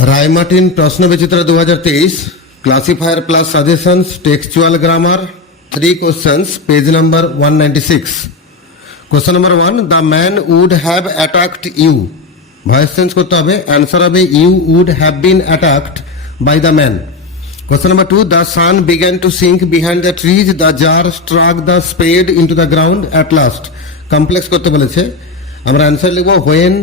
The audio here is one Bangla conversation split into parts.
रायमार्टिन प्रश्न विचित्र 2023 classifier plus suggestions textual grammar 3 questions page number 196 question number 1 the man would have attacked you voice change करते হবে आंसर হবে you would have been attacked by the man question number 2 the sun began to sink behind the trees the tsar struck the spade into the ground at last complex করতে বলেছে আমরা आंसर লিখব when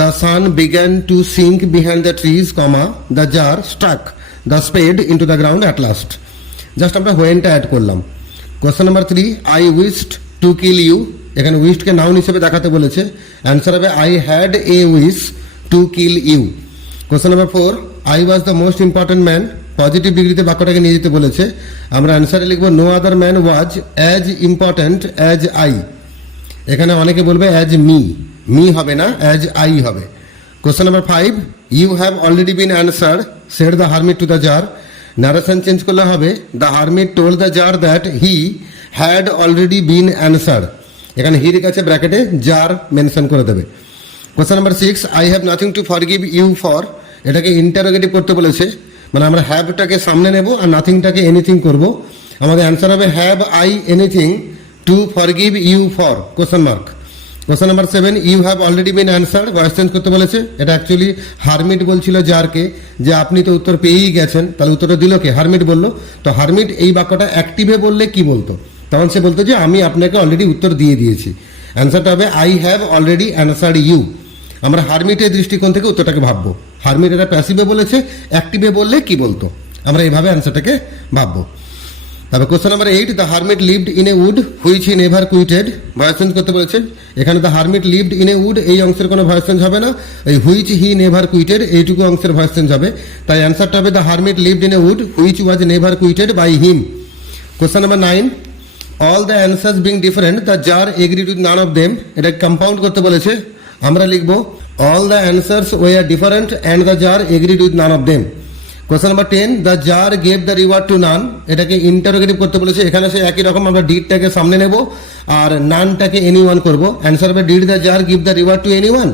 the sun began to sink behind the trees, comma, the jar struck the spade into the ground at last. Just আমরা when টা অ্যাড করলাম। Question number 3, I wished to kill you. এখানে wished কে নাউন হিসেবে দেখাতে বলেছে। Answer হবে I had a wish to kill you. Question number 4, I was the most important man. Positive ডিগ্রিতে বাক্যটাকে নিয়ে যেতে বলেছে। আমরা অ্যানসারে লিখব no other man was as important as I. এখানে অনেকে বলবে as me. মি হবে না অ্যাজ আই হবে question number 5 you have already been answered said the hermit to the tsar narration change করলে হবে the hermit told the tsar that he had already been answered এখানে হির কাছে ব্র্যাকেটে জার মেনশন করে দেবে question number 6 I have nothing to forgive you for এটাকে ইন্টারোগেটিভ করতে বলেছে মানে আমরা হ্যাভটাকে সামনে নেব আর নাথিংটাকে এনিথিং করব আমাদের অ্যানসার হবে have I anything to forgive you for question mark question number 7 you have already been answered voice change করতে বলেছে এটা অ্যাকচুয়ালি হারমিট বলছিল জারকে যে আপনি তো উত্তর পেয়েই গেছেন তাহলে উত্তরটা দিল কে হারমিট বলল তো হারমিট এই বাক্যটা অ্যাক্টিভে বললে কি বলতো তখন সে বলতো যে আমি আপনাকে অলরেডি উত্তর দিয়ে দিয়েছি অ্যান্সারটা হবে I have already answered you আমরা হারমিটের দৃষ্টিকোণ থেকে উত্তরটাকে ভাববো হারমিট এটা প্যাসিভে বলেছে অ্যাক্টিভে বললে কি বলতো আমরা এইভাবে অ্যান্সারটাকে ভাববো তবে question number 8 the hermit lived in a wood which he never quitted voice change করতে বলেছে এখানে the hermit lived in a wood এই অংশের কোনো ভয়েস চেঞ্জ হবে না এই হুইচ হি নেভার কুইটেড এইটুকু অংশের ভয়েস চেঞ্জ হবে তাই অ্যান্সারটা হবে the hermit lived in a wood which was never quitted by him question number 9 all the answers being different the tsar agreed with none of them এটা কম্পাউন্ড করতে বলেছে আমরা লিখব all the answers were different and the tsar agreed with none of them question number 10 the tsar gave the reward to none এটাকে ইন্টারোগেটিভ করতে বলেছে এখানে সে একই রকম আমরা ডিডটাকে সামনে নেব আর নানটাকে এনিওয়ান করব অ্যান্সার হবে did the tsar give the reward to anyone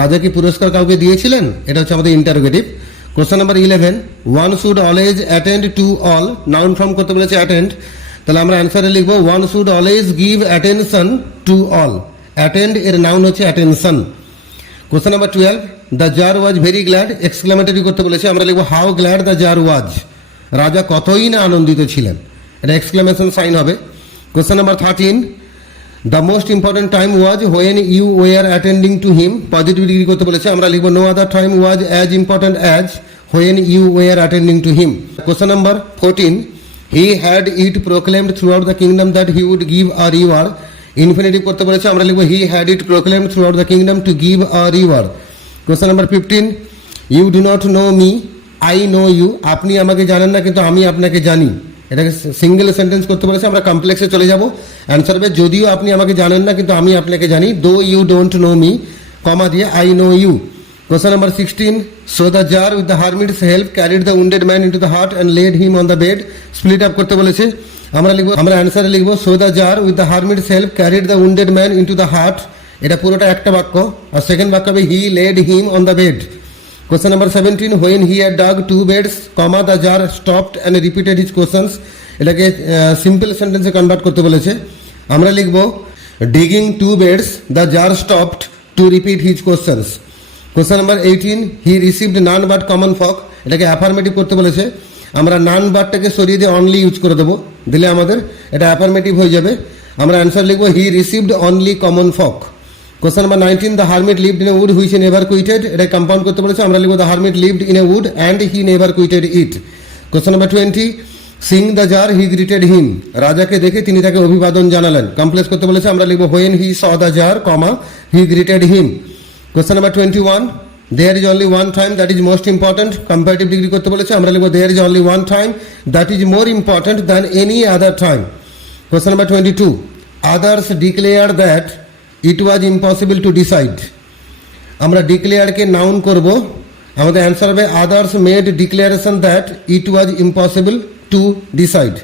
রাজা কি পুরস্কার কাউকে দিয়েছিলেন এটা হচ্ছে আমাদের interrogative question number 11 one should always attend to all noun form করতে বলেছে অ্যাটেন্ড তাহলে আমরা অ্যান্সারে লিখব one should always give attention to all attend এর নাউন হচ্ছে attention question number 12 the tsar was very glad exclamatory করতে বলেছে আমরা লিখব how glad the tsar was রাজা কতই না আনন্দিত ছিলেন এটা এক্সক্লেমেশন সাইন হবে question number 13 the most important time was when you were attending to him positive degree করতে বলেছে আমরা লিখব no other time was as important as when you were attending to him question number 14 he had it proclaimed throughout the kingdom that he would give a reward infinitive করতে বলেছে আমরা লিখব হি had it proclaimed throughout the kingdom to give a reward question number 15 you do not know me I know you আপনি আমাকে জানেন না কিন্তু আমি আপনাকে জানি এটাকে সিঙ্গেল সেন্টেন্স করতে বলেছে আমরা কমপ্লেক্সে চলে যাব অ্যান্সার হবে যদিও আপনি আমাকে জানেন না কিন্তু আমি আপনাকে জানি though you don't know me comma দিয়ে I know you question number 16 so the czar with the hermit's help carried the wounded man into the hut and led him on the bed split up করতে বলেছে আমরা অ্যান্সারে লিখব so the czar with the hermit's help carried the wounded man into the hut এটা পুরোটা একটা বাক্য আর সেকেন্ড বাক্য হবে he led him on the bed question number 17 when he had dug two beds comma the czar stopped and repeated his questions এটাকে সিম্পল সেন্টেন্সে কনভার্ট করতে বলেছে আমরা লিখব digging two beds the czar stopped to repeat his questions question number 18 he received none but common folk এটাকে অ্যাফার্মেটিভ করতে বলেছে আমরা নান বাটটাকে সরিয়ে দিয়ে অনলি ইউজ করে দেবো দিলে আমাদের এটা অ্যাফার্মেটিভ হয়ে যাবে আমরা অ্যান্সার লিখব he received only common folk question number 19 the hermit lived in a wood which he never quitted এটা কম্পাউন্ড করতে বলেছে আমরা লিখব the hermit lived in a wood and he never quitted it question number 20 seeing the czar he greeted him রাজাকে দেখে তিনি তাকে অভিবাদন জানালেন কমপ্লেক্স করতে বলেছে আমরা লিখব when he saw the tsar comma he greeted him question number 21 there is only one time that is most important comparative degree করতে বলেছে আমরা লিখব there is only one time that is more important than any other time question number 22 others declare that it was impossible to decide আমরা ডিক্লেয়ারকে নাউন করব আমাদের অ্যান্সার হবে others made declaration that it was impossible to decide